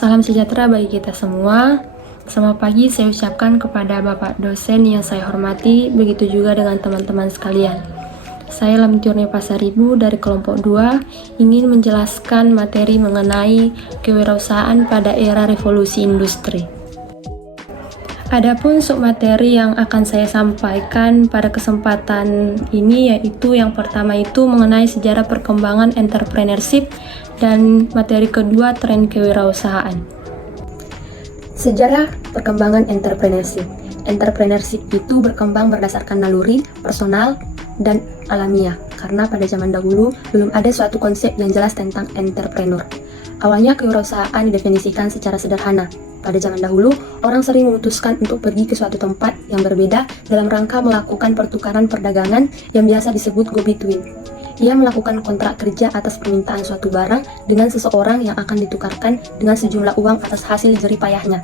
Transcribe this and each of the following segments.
Salam sejahtera bagi kita semua. Selamat pagi saya ucapkan kepada Bapak dosen yang saya hormati, begitu juga dengan teman-teman sekalian. Saya Lamtiurni Pasaribu dari kelompok 2 ingin menjelaskan materi mengenai kewirausahaan pada era revolusi industri. Adapun submateri yang akan saya sampaikan pada kesempatan ini yaitu yang pertama itu mengenai sejarah perkembangan entrepreneurship dan materi kedua tren kewirausahaan. Sejarah perkembangan entrepreneurship. Entrepreneurship itu berkembang berdasarkan naluri, personal, dan alamiah karena pada zaman dahulu belum ada suatu konsep yang jelas tentang entrepreneur. Awalnya kewirausahaan didefinisikan secara sederhana. Pada zaman dahulu, orang sering memutuskan untuk pergi ke suatu tempat yang berbeda dalam rangka melakukan pertukaran perdagangan yang biasa disebut go-between. Ia melakukan kontrak kerja atas permintaan suatu barang dengan seseorang yang akan ditukarkan dengan sejumlah uang atas hasil jerih payahnya.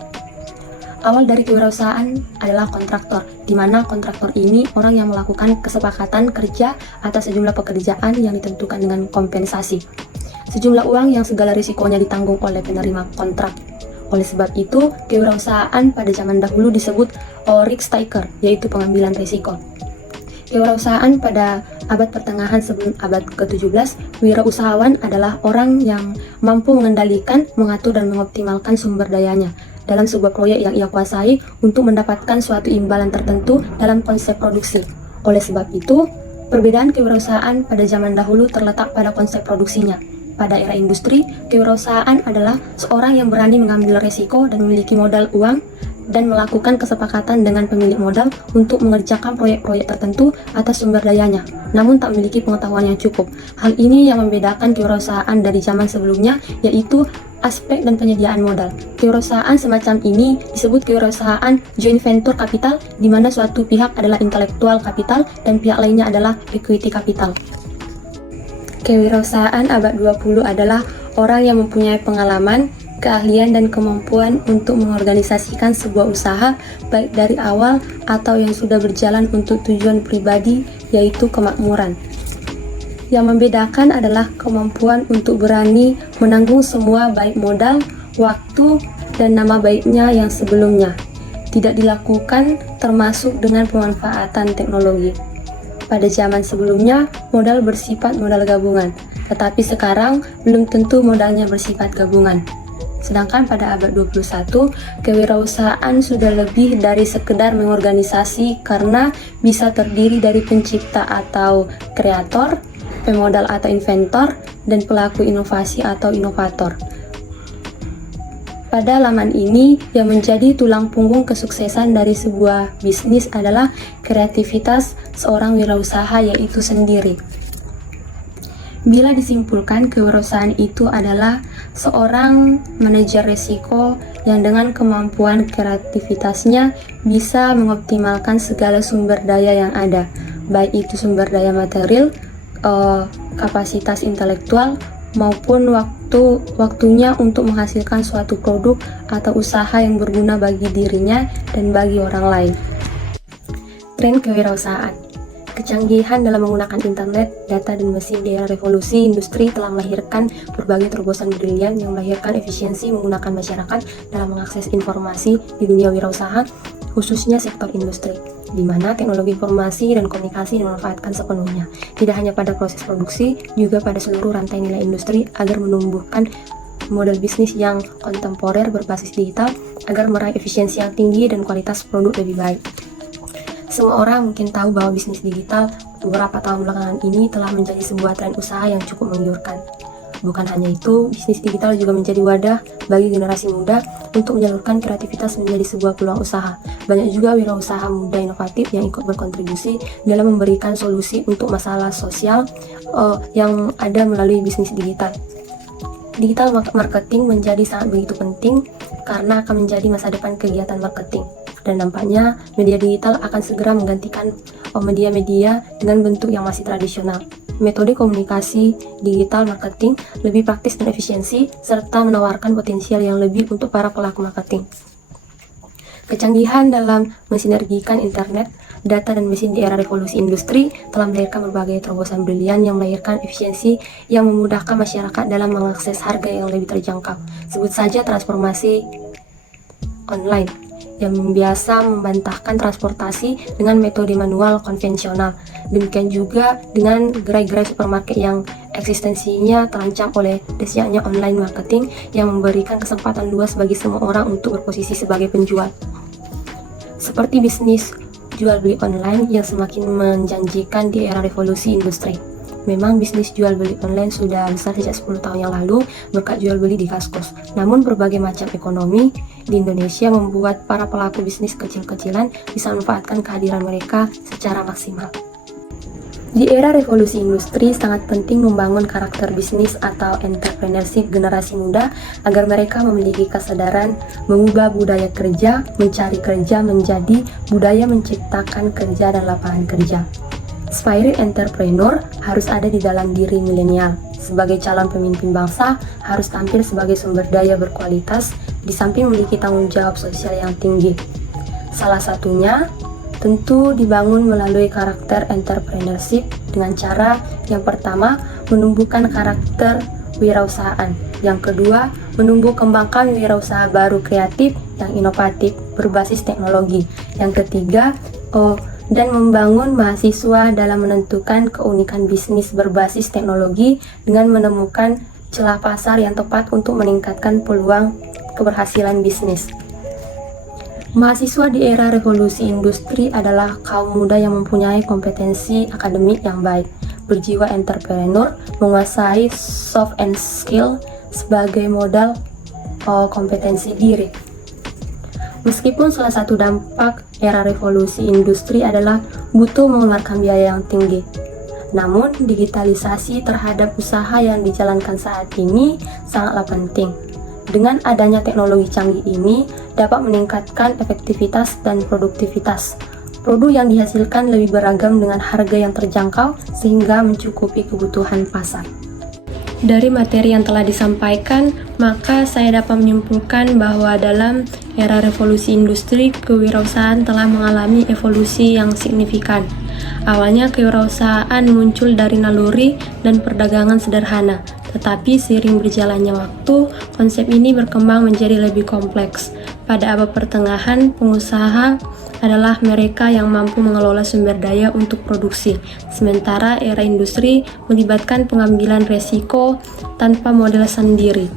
Awal dari kewirausahaan adalah kontraktor, di mana kontraktor ini orang yang melakukan kesepakatan kerja atas sejumlah pekerjaan yang ditentukan dengan kompensasi. Sejumlah uang yang segala risikonya ditanggung oleh penerima kontrak. Oleh sebab itu, kewirausahaan pada zaman dahulu disebut Risk-Taker, yaitu pengambilan risiko. Kewirausahaan pada abad pertengahan sebelum abad ke-17, wirausahawan adalah orang yang mampu mengendalikan, mengatur, dan mengoptimalkan sumber dayanya dalam sebuah proyek yang ia kuasai untuk mendapatkan suatu imbalan tertentu dalam konsep produksi. Oleh sebab itu, perbedaan kewirausahaan pada zaman dahulu terletak pada konsep produksinya. Pada era industri, kewirausahaan adalah seorang yang berani mengambil resiko dan memiliki modal uang dan melakukan kesepakatan dengan pemilik modal untuk mengerjakan proyek-proyek tertentu atas sumber dayanya, namun tak memiliki pengetahuan yang cukup. Hal ini yang membedakan kewirausahaan dari zaman sebelumnya, yaitu aspek dan penyediaan modal. Kewirausahaan semacam ini disebut kewirausahaan joint venture capital, di mana suatu pihak adalah intelektual capital dan pihak lainnya adalah equity capital. Kewirausahaan abad 20 adalah orang yang mempunyai pengalaman, keahlian, dan kemampuan untuk mengorganisasikan sebuah usaha baik dari awal atau yang sudah berjalan untuk tujuan pribadi, yaitu kemakmuran. Yang membedakan adalah kemampuan untuk berani menanggung semua baik modal, waktu, dan nama baiknya yang sebelumnya tidak dilakukan, termasuk dengan pemanfaatan teknologi. Pada zaman sebelumnya, modal bersifat modal gabungan, tetapi sekarang belum tentu modalnya bersifat gabungan. Sedangkan pada abad 21, kewirausahaan sudah lebih dari sekedar mengorganisasi karena bisa terdiri dari pencipta atau kreator, pemodal atau inventor, dan pelaku inovasi atau inovator. Pada laman ini, yang menjadi tulang punggung kesuksesan dari sebuah bisnis adalah kreativitas seorang wirausaha yaitu sendiri. Bila disimpulkan, kewirausahaan itu adalah seorang manajer risiko yang dengan kemampuan kreativitasnya bisa mengoptimalkan segala sumber daya yang ada, baik itu sumber daya material, kapasitas intelektual, maupun waktunya untuk menghasilkan suatu produk atau usaha yang berguna bagi dirinya dan bagi orang lain. Tren kewirausahaan. Kecanggihan dalam menggunakan internet, data, dan mesin di era revolusi industri telah melahirkan berbagai terobosan brilian yang melahirkan efisiensi menggunakan masyarakat dalam mengakses informasi di dunia wirausaha, khususnya sektor industri, di mana teknologi informasi dan komunikasi dimanfaatkan sepenuhnya, tidak hanya pada proses produksi, juga pada seluruh rantai nilai industri agar menumbuhkan model bisnis yang kontemporer berbasis digital agar meraih efisiensi yang tinggi dan kualitas produk lebih baik. Semua orang mungkin tahu bahwa bisnis digital beberapa tahun belakangan ini telah menjadi sebuah tren usaha yang cukup menggiurkan. Bukan hanya itu, bisnis digital juga menjadi wadah bagi generasi muda untuk menyalurkan kreativitas menjadi sebuah peluang usaha. Banyak juga wirausaha muda inovatif yang ikut berkontribusi dalam memberikan solusi untuk masalah sosial yang ada melalui bisnis digital. Digital marketing menjadi sangat begitu penting karena akan menjadi masa depan kegiatan marketing. Dan nampaknya media digital akan segera menggantikan media-media dengan bentuk yang masih tradisional. Metode komunikasi digital marketing lebih praktis dan efisiensi, serta menawarkan potensial yang lebih untuk para pelaku marketing. Kecanggihan dalam mensinergikan internet, data, dan mesin di era revolusi industri telah melahirkan berbagai terobosan brilian yang melahirkan efisiensi yang memudahkan masyarakat dalam mengakses harga yang lebih terjangkau. Sebut saja transformasi online yang biasa membantahkan transportasi dengan metode manual konvensional. Demikian juga dengan gerai-gerai supermarket yang eksistensinya terancam oleh dahsyatnya online marketing yang memberikan kesempatan luas bagi semua orang untuk berposisi sebagai penjual. Seperti bisnis jual beli online yang semakin menjanjikan di era revolusi industri. Memang bisnis jual beli online sudah besar sejak 10 tahun yang lalu berkat jual beli di Kaskus. Namun berbagai macam ekonomi di Indonesia membuat para pelaku bisnis kecil-kecilan bisa memanfaatkan kehadiran mereka secara maksimal. Di era revolusi industri, sangat penting membangun karakter bisnis atau entrepreneurship generasi muda agar mereka memiliki kesadaran mengubah budaya kerja, mencari kerja menjadi budaya menciptakan kerja dan lapangan kerja. Spirit entrepreneur harus ada di dalam diri milenial. Sebagai calon pemimpin bangsa, harus tampil sebagai sumber daya berkualitas, di samping memiliki tanggung jawab sosial yang tinggi. Salah satunya tentu dibangun melalui karakter entrepreneurship dengan cara yang pertama, menumbuhkan karakter wirausahaan. Yang kedua, menumbuh kembangkan wirausaha baru kreatif yang inovatif berbasis teknologi. Yang ketiga, dan membangun mahasiswa dalam menentukan keunikan bisnis berbasis teknologi dengan menemukan celah pasar yang tepat untuk meningkatkan peluang keberhasilan bisnis. Mahasiswa di era revolusi industri adalah kaum muda yang mempunyai kompetensi akademik yang baik, berjiwa entrepreneur, menguasai soft and skill sebagai modal kompetensi diri. Meskipun salah satu dampak era revolusi industri adalah butuh mengeluarkan biaya yang tinggi, namun digitalisasi terhadap usaha yang dijalankan saat ini sangatlah penting. Dengan adanya teknologi canggih ini dapat meningkatkan efektivitas dan produktivitas. Produk yang dihasilkan lebih beragam dengan harga yang terjangkau sehingga mencukupi kebutuhan pasar. Dari materi yang telah disampaikan, maka saya dapat menyimpulkan bahwa dalam era revolusi industri, kewirausahaan telah mengalami evolusi yang signifikan. Awalnya kewirausahaan muncul dari naluri dan perdagangan sederhana, tetapi seiring berjalannya waktu, konsep ini berkembang menjadi lebih kompleks. Pada abad pertengahan, pengusaha adalah mereka yang mampu mengelola sumber daya untuk produksi, sementara era industri melibatkan pengambilan resiko tanpa modal sendiri.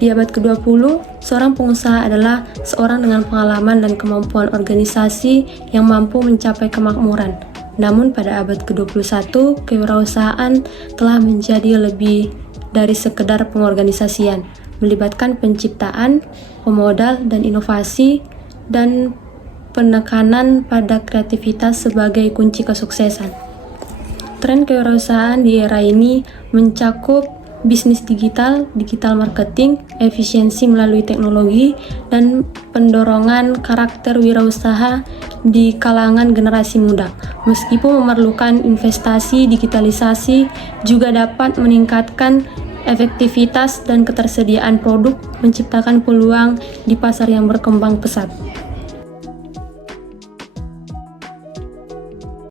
Di abad ke-20, seorang pengusaha adalah seorang dengan pengalaman dan kemampuan organisasi yang mampu mencapai kemakmuran. Namun pada abad ke-21, kewirausahaan telah menjadi lebih dari sekedar pengorganisasian, melibatkan penciptaan, pemodal, dan inovasi, dan penekanan pada kreativitas sebagai kunci kesuksesan. Tren kewirausahaan di era ini mencakup bisnis digital, digital marketing, efisiensi melalui teknologi, dan pendorongan karakter wirausaha di kalangan generasi muda. Meskipun memerlukan investasi, digitalisasi juga dapat meningkatkan efektivitas dan ketersediaan produk, menciptakan peluang di pasar yang berkembang pesat.